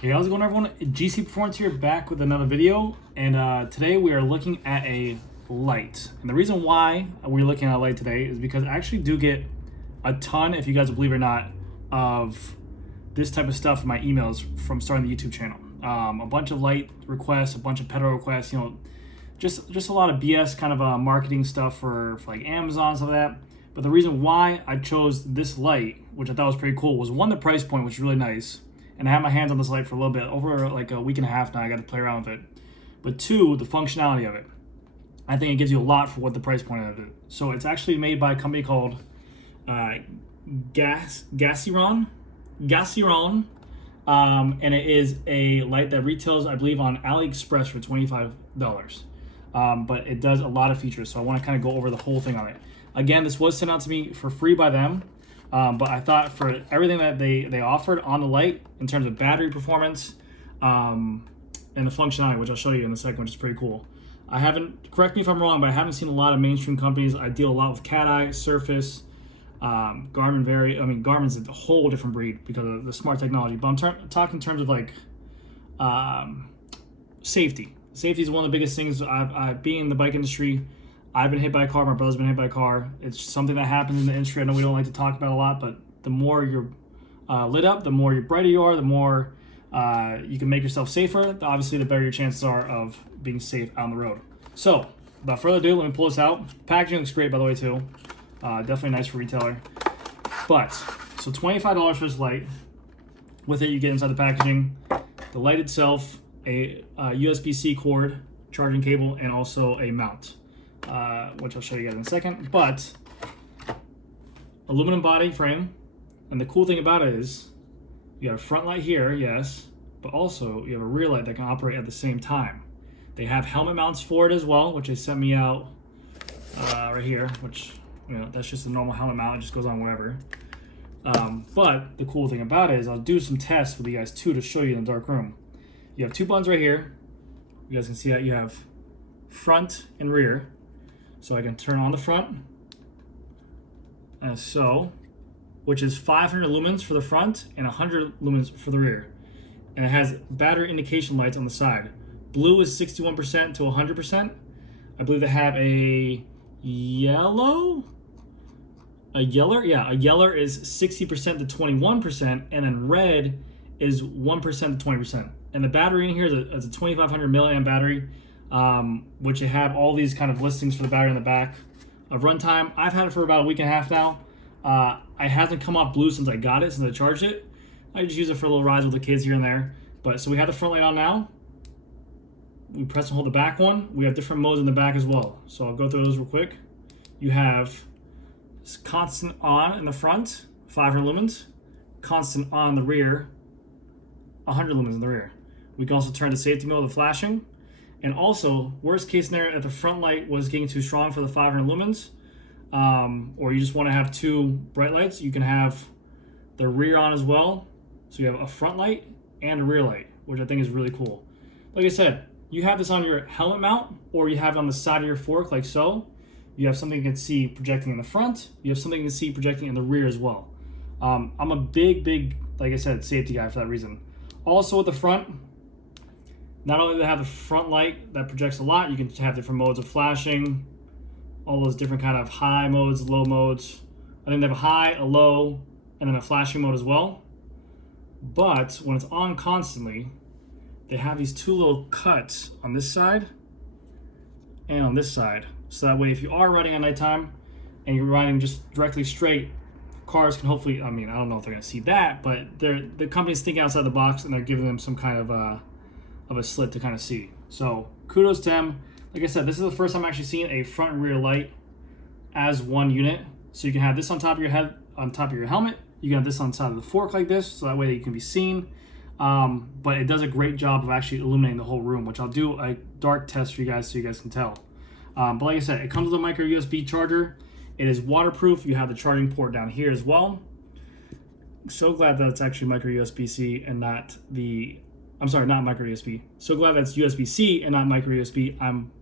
Hey, how's it going, everyone? GC Performance here, back with another video, and today we are looking at a light. And the reason why we're looking at a light today is because I actually do get a ton, if you guys believe it or not, of this type of stuff in my emails from starting the YouTube channel. A bunch of light requests, a bunch of pedal requests, you know, just a lot of BS kind of marketing stuff for like Amazon, stuff like that. But the reason why I chose this light, which I thought was pretty cool, was one, the price point, which is really nice. And I had my hands on this light for a little bit, over like a week and a half now. I got to play around with it. But two, the functionality of it. I think it gives you a lot for what the price point of it. So it's actually made by a company called Gaciron, and it is a light that retails, I believe, on AliExpress for $25. But it does a lot of features, so I want to kind of go over the whole thing on it. Again, this was sent out to me for free by them. But I thought for everything that they offered on the light in terms of battery performance and the functionality, which I'll show you in a second, which is pretty cool. I haven't, correct me if I'm wrong, but I haven't seen a lot of mainstream companies. I deal a lot with Cat Eye, Surface, Garmin's a whole different breed because of the smart technology. But I'm talking in terms of like safety. Safety is one of the biggest things. I've being in the bike industry. I've been hit by a car. My brother's been hit by a car. It's something that happens in the industry. I know we don't like to talk about a lot, but the more you're lit up, the more brighter you are, the more you can make yourself safer. Obviously, the better your chances are of being safe on the road. So, without further ado, let me pull this out. Packaging looks great, by the way, too. Definitely nice for retailer. But, so $25 for this light. With it, you get inside the packaging the light itself, a USB-C cord, charging cable, and also a mount. Which I'll show you guys in a second, but aluminum body frame, and the cool thing about it is you got a front light here, yes, but also you have a rear light that can operate at the same time. They have helmet mounts for it as well, which they sent me out right here, which, you know, that's just a normal helmet mount. It just goes on wherever. But the cool thing about it is I'll do some tests with you guys too to show you in the dark room. You have two buttons right here. You guys can see that you have front and rear. So I can turn on the front, as so, which is 500 lumens for the front and 100 lumens for the rear. And it has battery indication lights on the side. Blue is 61% to 100%. I believe they have a yellow? A yeller is 60% to 21%, and then red is 1% to 20%. And the battery in here is a 2500 milliamp battery. Which you have all these kind of listings for the battery in the back of runtime. I've had it for about a week and a half now. It hasn't come off blue since I got it, since I charged it. I just use it for a little rides with the kids here and there. But so we have the front light on now. We press and hold the back one. We have different modes in the back as well. So I'll go through those real quick. You have constant on in the front, 500 lumens. Constant on in the rear, 100 lumens in the rear. We can also turn the safety mode of flashing. And also, worst case scenario, if the front light was getting too strong for the 500 lumens, or you just want to have two bright lights, you can have the rear on as well. So you have a front light and a rear light, which I think is really cool. Like I said, you have this on your helmet mount, or you have it on the side of your fork, like so. You have something you can see projecting in the front. You have something you can see projecting in the rear as well. I'm a big, like I said, safety guy for that reason. Also, at the front, not only do they have the front light that projects a lot, you can have different modes of flashing, all those different kind of high modes, low modes. I think they have a high, a low, and then a flashing mode as well. But when it's on constantly, they have these two little cuts on this side and on this side. So that way, if you are running at nighttime and you're running just directly straight, cars can hopefully, I mean, I don't know if they're going to see that, but the company's thinking outside the box and they're giving them some kind of a slit to kind of see. So kudos to them. Like I said, this is the first time I'm actually seeing a front and rear light as one unit. So you can have this on top of your head, on top of your helmet. You can have this on the side of the fork like this, so that way you can be seen. But it does a great job of actually illuminating the whole room, which I'll do a dark test for you guys so you guys can tell. But like I said, it comes with a micro USB charger. It is waterproof. You have the charging port down here as well. So glad that it's actually micro USB-C and not the, I'm sorry, not micro USB. So glad that's USB-C and not micro USB. I'm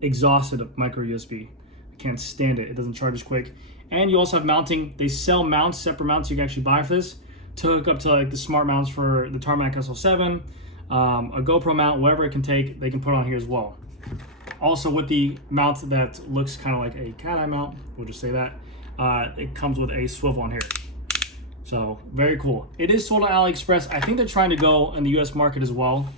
exhausted of micro USB. I can't stand it. It doesn't charge as quick. And you also have mounting. They sell mounts, separate mounts you can actually buy for this. to hook up to like the smart mounts for the Tarmac SL7, a GoPro mount, whatever it can take, they can put on here as well. Also with the mount that looks kind of like a cat eye mount, we'll just say that, it comes with a swivel on here. So very cool. It is sold on AliExpress. I think they're trying to go in the US market as well,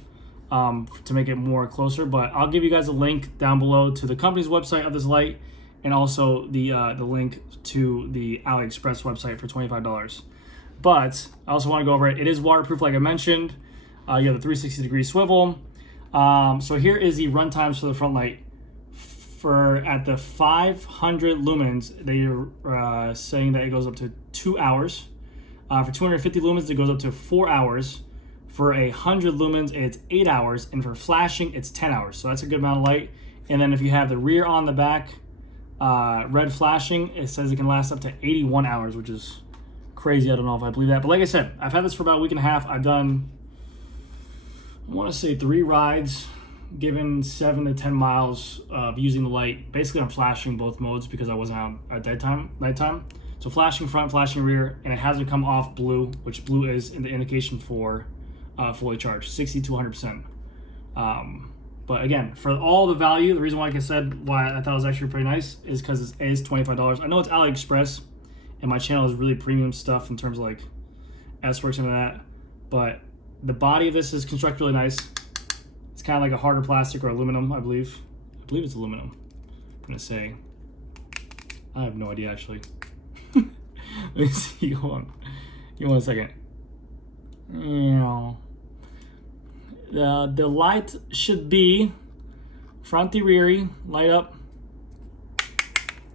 to make it more closer, but I'll give you guys a link down below to the company's website of this light, and also the link to the AliExpress website for $25. But I also want to go over it. It is waterproof, like I mentioned. You have the 360-degree swivel. So here is the run times for the front light. For at the 500 lumens, they are saying that it goes up to 2 hours. For 250 lumens, it goes up to 4 hours. For 100 lumens, it's 8 hours. And for flashing, it's 10 hours. So that's a good amount of light. And then if you have the rear on the back, red flashing, it says it can last up to 81 hours, which is crazy. I don't know if I believe that. But like I said, I've had this for about a week and a half. I've done, I want to say 3 rides, given 7 to 10 miles of using the light. Basically, I'm flashing both modes because I wasn't out at nighttime. So flashing front, flashing rear, and it hasn't come off blue, which blue is in the indication for fully charged, 60 to 100%. But again, for all the value, the reason why, like I said, why I thought it was actually pretty nice is because it is $25. I know it's AliExpress, and my channel is really premium stuff in terms of like S-Works and that, but the body of this is constructed really nice. It's kind of like a harder plastic or aluminum, I believe. I believe it's aluminum. I'm gonna say, I have no idea actually. Let me see, hold on. Give me 1 second. The light should be fronty reary, light up.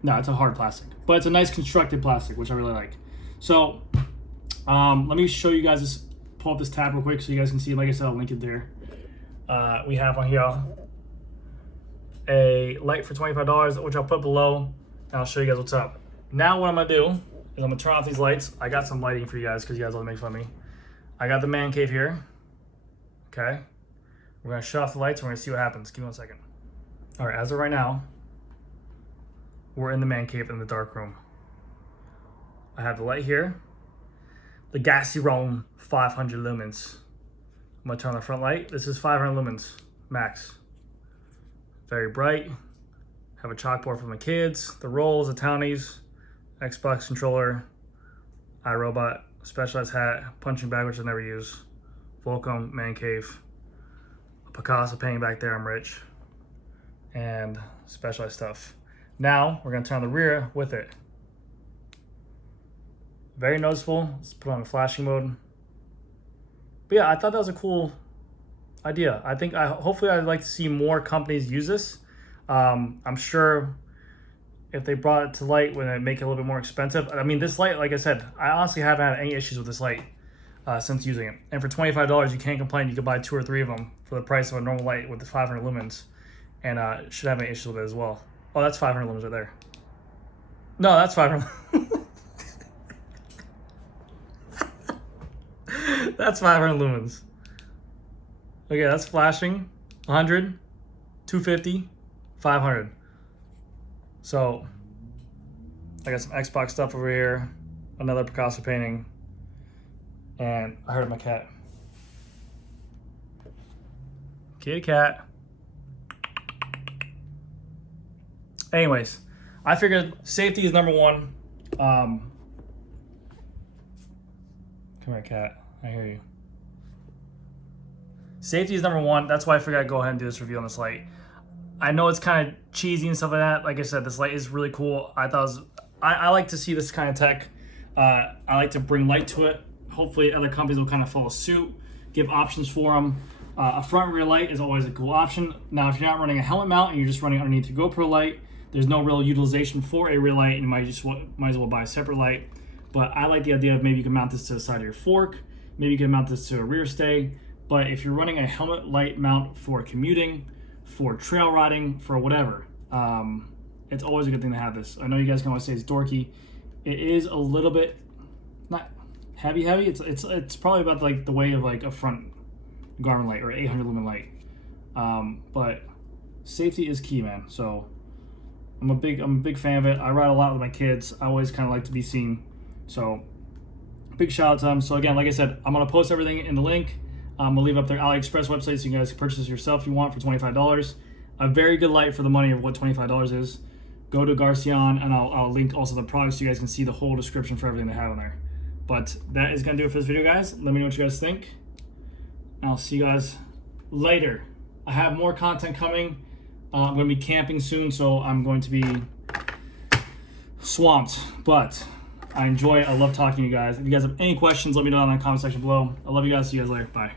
No, it's a hard plastic, but it's a nice constructed plastic, which I really like. So let me show you guys this, pull up this tab real quick so you guys can see. Like I said, I'll link it there. We have on here a light for $25, which I'll put below, and I'll show you guys what's up. Now what I'm gonna do is I'm gonna turn off these lights. I got some lighting for you guys because you guys all make fun of me. I got the man cave here. Okay, we're gonna shut off the lights and we're gonna see what happens. Give me 1 second. All right, as of right now, we're in the man cave in the dark room. I have the light here, the Gaciron 500 lumens. I'm gonna turn on the front light. This is 500 lumens max. Very bright. Have a chalkboard for my kids, the rolls, the townies, Xbox controller, iRobot, specialized hat, punching bag, which I never use, Volcom, man cave, a Picasso painting back there, I'm rich, and specialized stuff. Now we're gonna turn on the rear with it. Very noticeable. Let's put on the flashing mode. But yeah, I thought that was a cool idea. I think hopefully I'd like to see more companies use this. I'm sure if they brought it to light, when it make it a little bit more expensive. I mean, this light, like I said, I honestly haven't had any issues with this light since using it. And for $25, you can't complain. You could buy 2 or 3 of them for the price of a normal light with the 500 lumens, and should have any issues with it as well. Oh, that's 500 lumens right there. No, that's 500. That's 500 lumens. Okay, that's flashing. 100, 250, 500. So I got some Xbox stuff over here, another Picasso painting, and I heard my cat. Kitty cat. Anyways, I figured safety is number one. Come here, cat. I hear you. Safety is number one. That's why I figured I'd go ahead and do this review on this light. I know it's kind of cheesy and stuff like that. Like I said, this light is really cool. I thought it was, I like to see this kind of tech. I like to bring light to it. Hopefully other companies will kind of follow suit, give options for them. A front and rear light is always a cool option. Now, if you're not running a helmet mount and you're just running underneath your GoPro light, there's no real utilization for a rear light, and you might as well buy a separate light. But I like the idea of maybe you can mount this to the side of your fork, maybe you can mount this to a rear stay. But if you're running a helmet light mount for commuting, for trail riding, for whatever, it's always a good thing to have this. I know you guys can always say it's dorky. It is a little bit not heavy. It's probably about like the weight of like a front Garmin light or 800 lumen light. But safety is key, man. So I'm a big fan of it. I ride a lot with my kids. I always kind of like to be seen. So big shout out to them. So again, like I said, I'm gonna post everything in the link. We'll leave up their AliExpress website so you guys can purchase it yourself if you want for $25. A very good light for the money of what $25 is. Go to Gaciron, and I'll link also the products so you guys can see the whole description for everything they have in there. But that is gonna do it for this video, guys. Let me know what you guys think. And I'll see you guys later. I have more content coming. I'm gonna be camping soon, so I'm going to be swamped. But I love talking to you guys. If you guys have any questions, let me know in the comment section below. I love you guys. See you guys later. Bye.